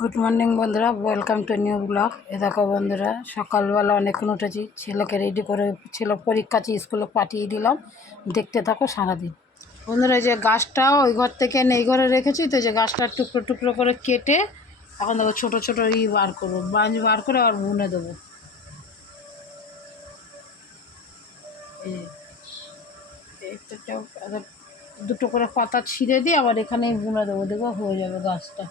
Good morning বন্ধুরা। Welcome to new blog এ দেখো বন্ধুরা, সকালবেলা অনেকক্ষণ উঠেছি। ছেলেকে রেডি করে, ছেলে পরীক্ষা আছে, স্কুলে পাঠিয়ে দিলাম। দেখতে থাকো সারাদিন। বন্ধুরা যে গাছটা ওই ঘর থেকে এনে এই ঘরে রেখেছি, তো যে গাছটা টুকরো টুকরো করে কেটে এখন দেখো ছোটো ছোটো ই বার করব, বাঁশ বার করে আর বুনে দেবো। দুটো করে পাতা ছিঁড়ে দিয়ে আবার এখানেই বুনে দেবো। দেখো হয়ে যাবে গাছটা।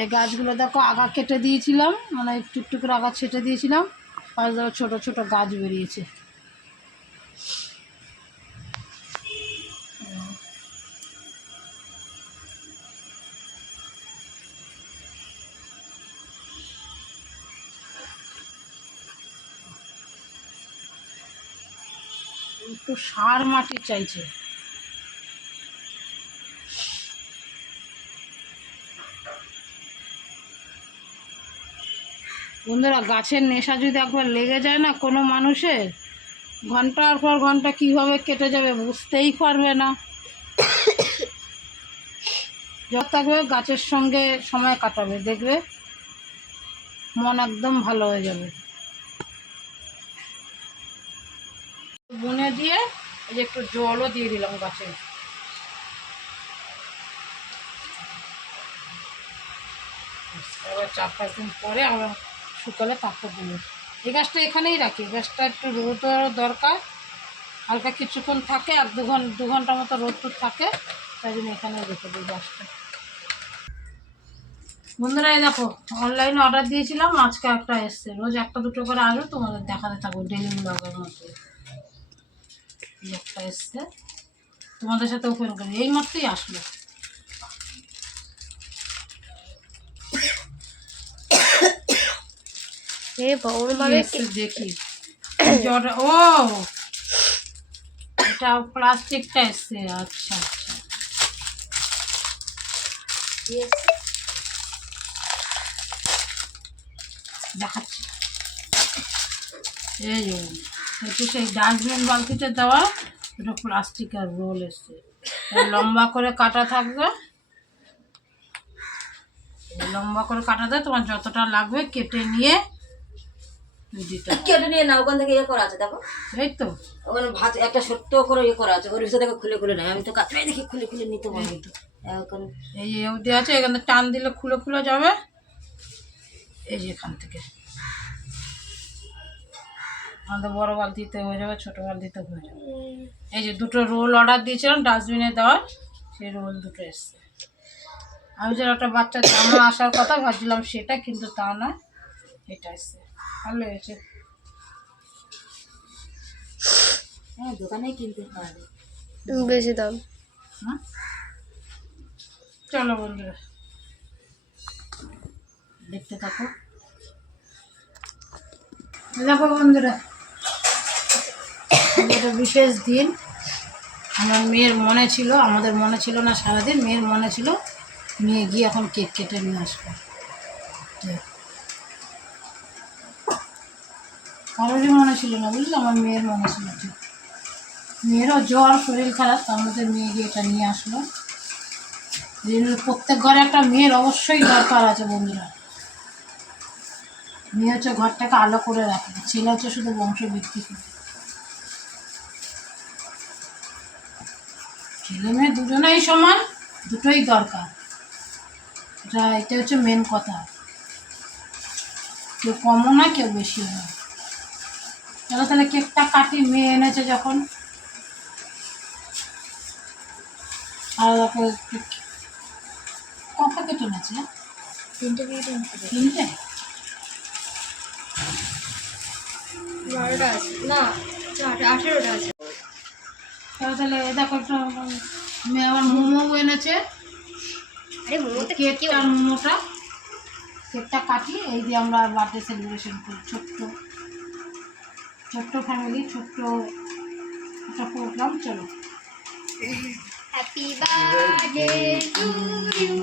এই গাছগুলো দেখো আগা কেটে দিয়েছিলাম মানে একটু একটু করে আগা ছেটে দিয়েছিলাম। আর দেখো ছোটো ছোটো গাছ বেরিয়েছে। একটু সার মাটি চাইছে। বন্ধুরা, গাছের নেশা যদি একবার লেগে যায় না কোনো মানুষের, ঘণ্টার পর ঘণ্টা কীভাবে কেটে যাবে বুঝতেই পারবে না। যত থাকবে গাছের সঙ্গে সময় কাটাবে, দেখবে মন একদম ভালো হয়ে যাবে। বুনে দিয়ে এই যে একটু জলও দিয়ে দিলাম গাছে। এবার চার পাঁচ দিন পরে আমরা শুকালে তারপর দেবো এই গাছটা এখানেই রাখি। গাছটা একটু রোদ দরকার। হালকা কিছুক্ষণ থাকে এক দু ঘণ্টা দু ঘণ্টা মতো রোদ থাকে, তাই জন্য এখানে রেখে দিই গাছটা। বন্ধুরা, এই দেখো অনলাইনে অর্ডার দিয়েছিলাম, আজকে একটা এসছে। রোজ একটা দুটো করে আসবে, তোমাদের দেখাতে থাকব ডেলি ব্লগের মধ্যে। একটা এসছে। তোমাদের সাথে ওপেন করি। এই মাত্রই আসলো। হে ভগবান দেখি। জটা ও! এটা প্লাস্টিকটা এসছে আচ্ছা আচ্ছা। দেখাচ্ছি। এই হচ্ছে সেই ডাস্টবিন বালতিতে দেওয়া এটা প্লাস্টিকের রোল এসছে। লম্বা করে কাটা থাকবে। লম্বা করে কাটা দেয় তোমার যতটা লাগবে কেটে নিয়ে। কেটে নিয়ে না ওখান থেকে ইয়ে করা আছে দেখো। এই তো। ওখানে ভাত একটা ছোট্ট করে ইয়ে করা আছে ওর ভিতরে দেখো খুলে খুলে নেয়। আমি তো কাছে দেখি খুলে খুলে নিতে পারি। এখন এই যে অবধি আছে এখানে টান দিলে খুলে খুলে যাবে। এই যে এখান থেকে। আমাদের বড় বালতিতে হয়ে যাবে ছোটো বালতিতে হয়ে যাবে। এই যে দুটো রোল অর্ডার দিয়েছিলাম ডাস্টবিনে দেওয়ার সেই রোল দুটো এসছে। আমি যে একটা বাচ্চা জামা আসার কথা ভাবছিলাম সেটা কিন্তু তা না এটা এসছে। ভালো হয়েছে। হ্যাঁ দোকানেই কিনতে পারবে বেশি দাম। হ্যাঁ? চলো বন্ধুরা। দেখতে থাকো। দেখো বন্ধুরা এটা বিশেষ দিন। আমার মেয়ের মনে ছিল আমাদের মনে ছিল না সারাদিন মেয়ের মনে ছিল নিয়ে গিয়ে এখন কেক কেটে নিয়ে আসব দেখ। কারোরই মনে ছিল না, বুঝলি? আমার মেয়ের মনে ছিল ঠিক মেয়েরও জ্বর, শরীর খারাপ, তার মধ্যে মেয়ে গিয়ে এটা নিয়ে আসলো। প্রত্যেক ঘরে একটা মেয়ের অবশ্যই দরকার আছে, বন্ধুরা। মেয়ে হচ্ছে ঘরটাকে আলো করে রাখে, ছেলে হচ্ছে শুধু বংশ বৃদ্ধি করে। ছেলে মেয়ে দুজনেই সমান, দুটোই দরকার। এটা এটা হচ্ছে মেন কথা। কেউ কমও না, কেউ বেশিও না। চলো তাহলে কেকটা কাটি মেয়ে এনেছে যখন। আলাদা করে কেক- কেটে এনেছে? তিনটে বারোটা আছে। না চারটে আঠেরোটা আছে। তাহলে দেখো একটা মেয়ে আবার মোমো এনেছে। কেকটা মোমোটা। কেকটা কাটি এই দিয়ে আমরা বার্থডে সেলিব্রেশন করি ছোট্ট। ছোট্ট ফ্যামিলি ছোট্ট একটা প্রোগ্রাম চলো। Happy birthday to you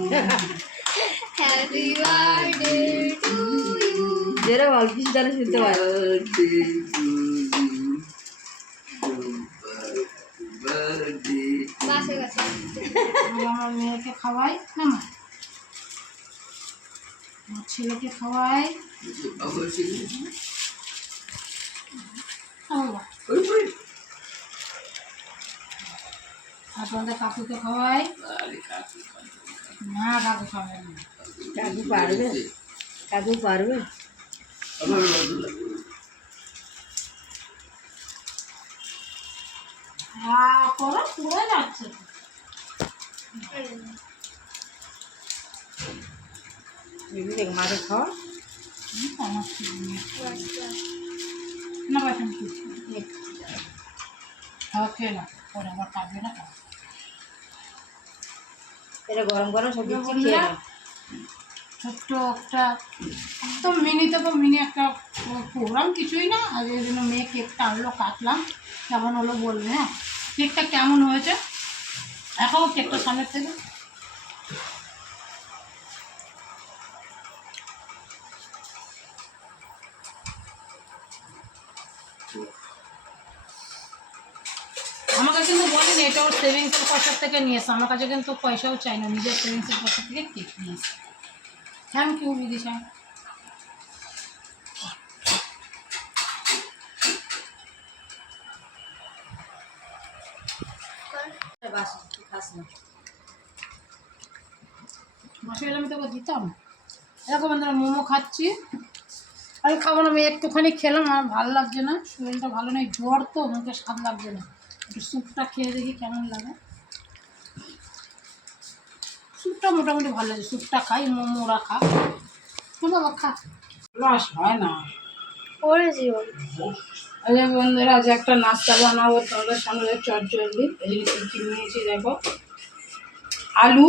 happy birthday to you অল্প জানে শুনতে পারে আমার মেয়েকে খাওয়াই না মা? আমার ছেলেকে খাওয়াই। খাওয়া আপনাদের কাকুকে খাওয়াই? না কাকু খাওয়াই না। কাকু পারবে? কাকু পারবে? হ্যাঁ করো পুরো যাচ্ছে। তো। এমনি মাকে খাওয়া হুম, আমার ছেলে মেয়ে। না বাসন খাওয়া খেয়ে না পরে আবার কাটবে না এটা গরম গরম সব দিচ্ছি বললে? খেয়ে। ছোট্ট একটা একদম মিনি তো মিনি একটা প্রোগ্রাম কিছুই না আর এই জন্য মেয়ে কেকটা আনলো কাটলাম। কেমন হলো বলবে হ্যাঁ? কেকটা কেমন হয়েছে? এখন কেকটা সামনের থেকে। আমাকে কিন্তু বলেনি এটা ওর সেভিংসের পয়সা থেকে নিয়ে এসে। আমার কাছে কিন্তু পয়সাও চাই না, নিজের সেভিংসের পয়সা থেকে কেক নিয়ে এসে। থ্যাংক ইউ বিদিশা বাস আমি তোকে দিতাম। মোমো খাচ্ছি। আমি খাব না, আমি একটুখানি খেলাম আমার ভালো লাগছে না। শরীরটা ভালো নেই, জ্বর তো, মুখে স্বাদ লাগছে না। স্যুপটা খেয়ে দেখি কেমন লাগে। স্যুপটা মোটামুটি ভালো লাগে স্যুপটা খাই মোমোরা খা ও বাবা খা লস হয় না। করেছি ওই আচ্ছা বন্ধুরা আজ একটা নাস্তা বানাবো তোমাদের সামনে চটচল্লি এই যে কী কী নিয়েছি দেখো। আলু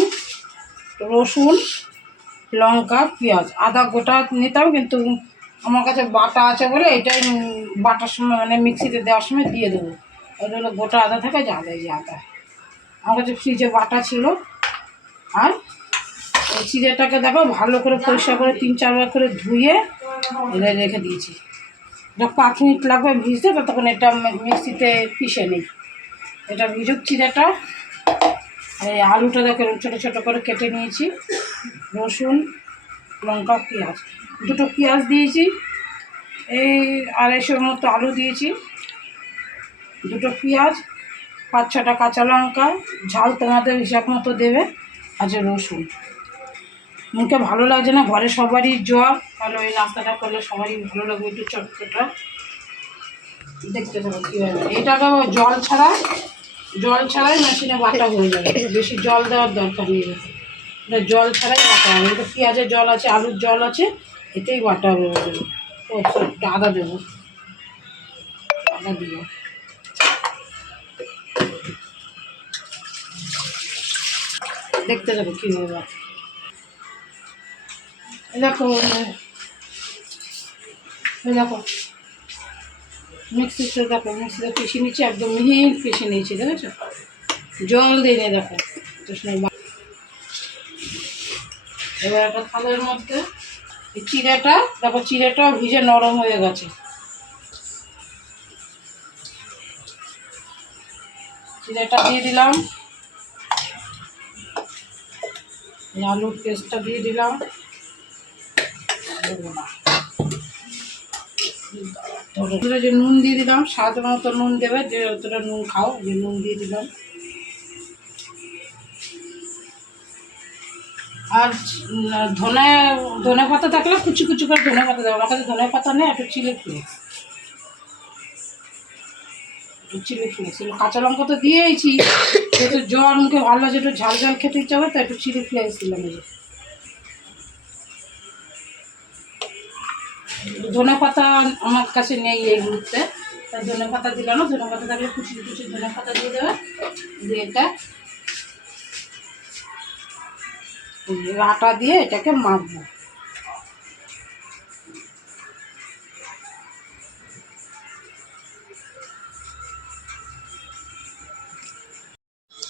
রসুন লঙ্কা পেঁয়াজ। আদা গোটা নিতাম কিন্তু আমার কাছে বাটা আছে বলে এটাই বাটার সময় মানে মিক্সিতে দেওয়ার সময় দিয়ে দেবো। ওটা হলো গোটা আদা থাকে, যে আদা এই যে আদা আমার কাছে ফ্রিজে বাটা ছিল, আর এই চিড়েটাকে দেখো, ভালো করে পরিষ্কার করে তিন চারবার করে ধুয়ে এটা রেখে দিয়েছি। যখন পাঁচ মিনিট লাগবে ভিজতে, ততক্ষণ এটা মিক্সিতে পিষে নিই। এটা ভিজুক আর এই আলুটা দেখো ছোটো ছোটো করে কেটে নিয়েছি। রসুন, লঙ্কা, পেঁয়াজ। দুটো পেঁয়াজ দিয়েছি। এই আড়াইশোর মতো আলু দিয়েছি। দুটো পেঁয়াজ, পাঁচ ছটা কাঁচা লঙ্কা, ঝাল তোমাদের হিসাব মতো দেবে, আর রসুন। মুখে ভালো লাগছে না, ঘরে সবারই জ্বর। তাহলে ওই নাস্তাটা করলে সবারই ভালো লাগবে একটু চটপটা। দেখতে পাবো কীভাবে এটাকে জল ছাড়া জল ছাড়াই মেশিনে বাটা হয়ে যাবে। বেশি জল দেওয়ার দরকার নেই। এটা জল ছাড়াই বাটা হবে। এটা পেঁয়াজের জল আছে, আলুর জল আছে, এতেই বাটা হবে একটু আদা দেবো। আদা দিব দেখতে যাব বাটা এই দেখো দেখো। মিক্সিতে দেখো, মিক্সিতে পিষে নিচ্ছি একদম মিহিন পিষে নিয়েছি, দেখেছ? জল দিয়ে নে দেখো। এবার একটা থালের মধ্যে এই চিড়েটা, দেখো চিড়েটাও ভিজে নরম হয়ে গেছে। চিড়েটা দিয়ে দিলাম। আলুর পেস্টটা দিয়ে দিলাম। যে নুন দিয়ে দিলাম, স্বাদ মতো নুন দেবে, যে যতটা নুন খাও, যে নুন দিয়ে দিলাম। আর ধনে ধনে পাতা থাকলে কুচি কুচি করে ধনে পাতা দেবো, আমার কাছে ধনে পাতা নেই, একটু চিলি একটু চিলি ফ্লেক্স কাঁচা লঙ্কা তো দিয়েইছি। যেহেতু জ্বর মুখে ভালো লাগছে একটু ঝাল ঝাল খেতে ইচ্ছা হবে তো একটু চিলি ফ্লেক্স দিলাম। ধনে পাতা আমার কাছে নেই এই মুহূর্তে। তাই ধনে পাতা দিলাম, ধনে পাতা থাকলে কুচি কুচি ধনে পাতা দিয়ে দেবে। দিয়ে এটা আটা দিয়ে এটাকে মাখবো।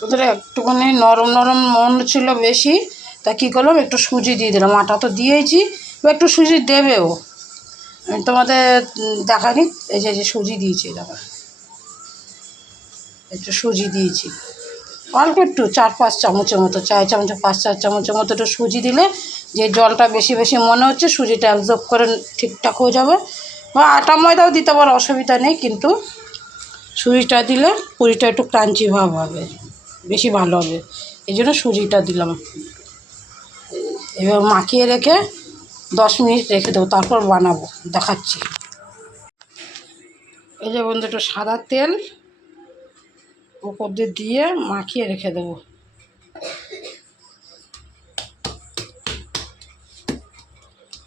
ওদের একটুখানি নরম নরম মন ছিল বেশি, তা কী করলাম? একটু সুজি দিয়ে দিলাম। আটা তো দিয়েছি বা একটু সুজি দেবেও। তোমাদের দেখানি এই যে যে সুজি দিয়েছি দেখো। একটু সুজি দিয়েছি। অল্প একটু, চার পাঁচ চামচের মতো, চার চামচ, পাঁচ চার চামচের মতো একটু সুজি দিলে যে জলটা বেশি বেশি মনে হচ্ছে, সুজিটা অ্যাবজর্ব করে ঠিকঠাক হয়ে যাবে। বা আটা ময়দাও দিতে পারো, অসুবিধা নেই, কিন্তু সুজিটা দিলে পুরিটা একটু ক্রাঞ্চি ভাব হবে। বেশি ভালো হবে। এই জন্য সুজিটা দিলাম। এবার মাখিয়ে রেখে দশ মিনিট রেখে দেবো, তারপর বানাবো, দেখাচ্ছি। এই যে বন্ধু, একটু সাদা তেল উপর দিয়ে দিয়ে মাখিয়ে রেখে দেবো।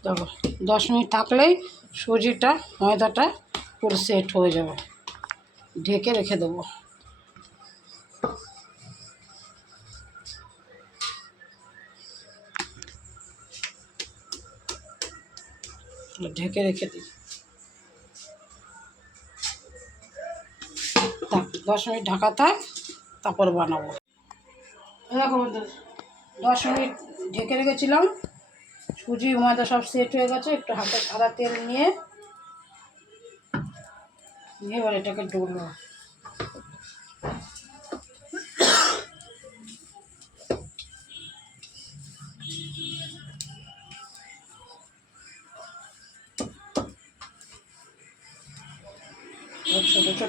দেখো, দশ মিনিট থাকলেই সুজিটা, ময়দাটা পুরো সেট হয়ে যাবে। ঢেকে রেখে দেবো। ঢেকে রেখে দিই। দশ মিনিট ঢাকা থাক, তারপর বানাবো। দেখো দশ মিনিট ঢেকে রেখেছিলাম। সুজি, ময়দা সব সেট হয়ে গেছে, একটু হাতে সাদা তেল নিয়ে নিয়ে এবার এটাকে ডুবলো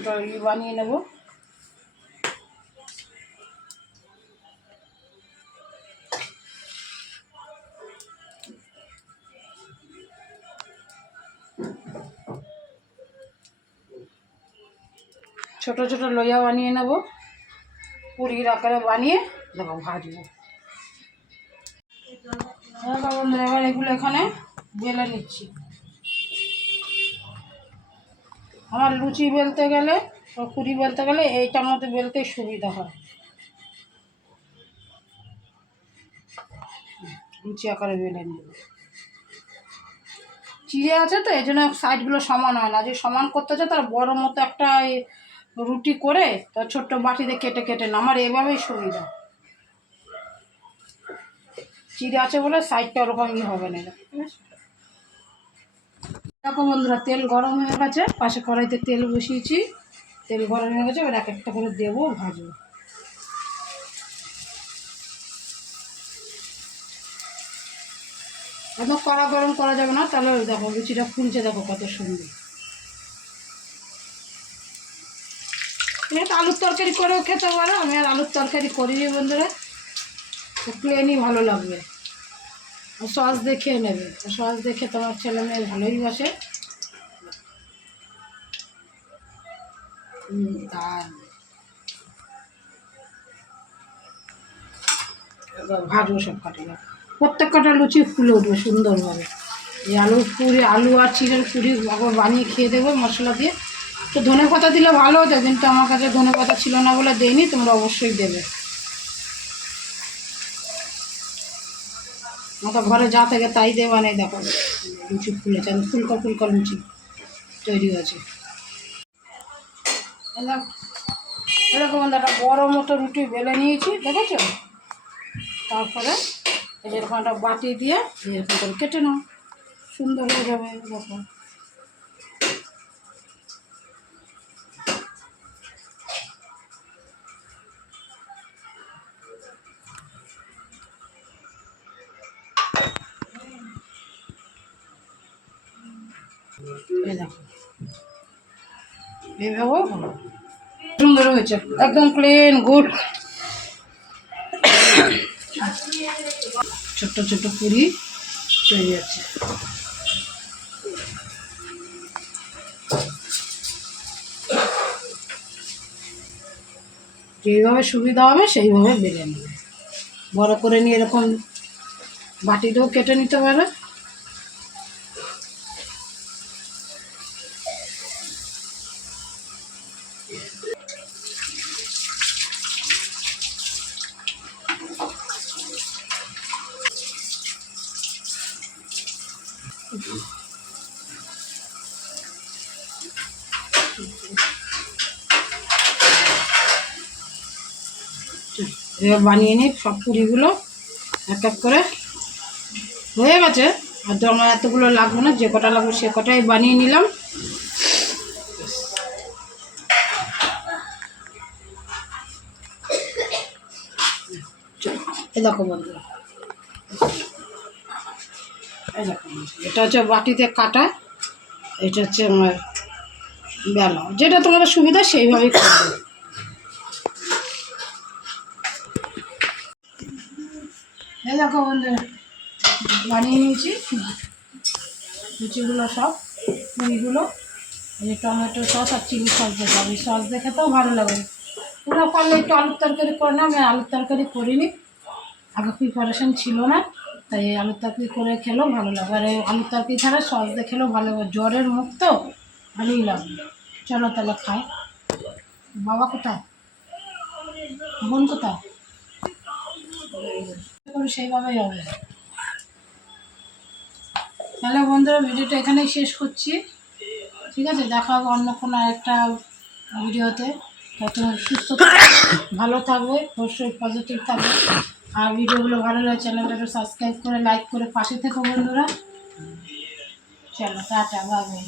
ছোটো ই বানিয়ে নেব। ছোট ছোট লইয়া বানিয়ে নেব। পুরীর আকারে বানিয়ে দেখো ভাজবো। বন্ধুরা এবার এগুলো এখানে বেলে নিচ্ছি। আমার লুচি বেলতে গেলে পুরি বেলতে গেলে এইটার মধ্যে বেলতে সুবিধা হয়। লুচি আকারে বেলে নেব চিড়ে আছে তো এই জন্য সাইডগুলো সমান হয় না। যে সমান করতে চায় তার বড় মতো একটা রুটি করে তার ছোট্ট বাটিতে কেটে কেটে না আমার এভাবেই সুবিধা। চিড়ে আছে বলে সাইডটা ওরকমই হবে না। দেখো বন্ধুরা, তেল গরম হয়ে গেছে, পাশে কড়াইতে তেল বসিয়েছি। তেল গরম হয়ে গেছে, এবার এক একটা করে দেবো ভাজবো। একদম কড়া গরম করা যাবে না, তাহলে দেখো লুচিটা ফুলছে, দেখো কত সুন্দর। এটা আলুর তরকারি করেও খেতে পারো, আমি আর আলুর তরকারি করিনি বন্ধুরা প্লেনই ভালো লাগবে। সস দিয়ে খেয়ে নেবে। সস দেখে তোমার ছেলে মেয়ে ভালোই বসে। ভাজবো সব কাটে। প্রত্যেক কটা লুচি ফুলে উঠবে সুন্দরভাবে। এই আলু পুরি, আলু আর চিড়ের পুরি বানিয়ে খেয়ে দেবো মশলা দিয়ে। তো ধনে পাতা দিলে ভালো হতো, কিন্তু আমার কাছে ধনে পাতা ছিল না বলে দেয়নি তোমরা অবশ্যই দেবে। আমার ঘরে যা থাকে তাই দিয়ে নেই দেখো। লুচি ফুলেছে আমি ফুলকা ফুলকা লুচি তৈরি হয়েছে। এরকম- একটা বড় মতো রুটি বেলে নিয়েছি, দেখেছ? তারপরে এরকম একটা বাটি দিয়ে এরকম করে কেটে নাও। সুন্দর হয়ে যাবে এরকম দেখো সুন্দর হয়েছে, একদম প্লেন গুড ছোট্ট ছোট্ট পুরি যেইভাবে সুবিধা হবে, সেইভাবে বেড়ে নেবে। বড় করে নিয়ে এরকম বাটিতেও কেটে নিতে পারে এবার বানিয়ে নিই সব পুরিগুলো। এক এক করে। হয়ে গেছে। আর তো আমার এতগুলো লাগবে না, যে কটা লাগবে সে কটাই বানিয়ে নিলাম। এটা হচ্ছে বাটিতে কাটা। এটা হচ্ছে আমার বেলা। যেটা তোমাদের সুবিধা সেইভাবেই করবে। এই দেখো বন্ধুরা বানিয়ে নিয়েছি। লুচিগুলো সব, পুরিগুলো, এই টমেটো সস আর চিলি সস দেখো। আমি সস দেখে তো ভালো লাগে। পুরো করলে একটু আলুর তরকারি করে না আমি আলুর তরকারি করিনি। আগে প্রিপারেশন ছিল না, তাই এই আলুর তরকারি করে খেলেও ভালো লাগে। আর এই আলুর তরকারি ছাড়া সস দিয়ে খেলেও ভালো লাগে। জ্বরের মুখ তো, ভালোই লাগবে চলো তাহলে খাই। বাবা কোথায়? বোন কোথায়? করে সেইভাবেই হবে। তাহলে বন্ধুরা, ভিডিওটা এখানেই শেষ করছি। ঠিক আছে, দেখা হবে অন্য কোনো একটা ভিডিওতে। তত সুস্থ ভালো থাকবে, অবশ্যই পজিটিভ থাকবে। আর ভিডিওগুলো ভালো লাগে চ্যানেলটাকে সাবস্ক্রাইব করে লাইক করে পাশে থেকো বন্ধুরা। চলো, টাটা বাই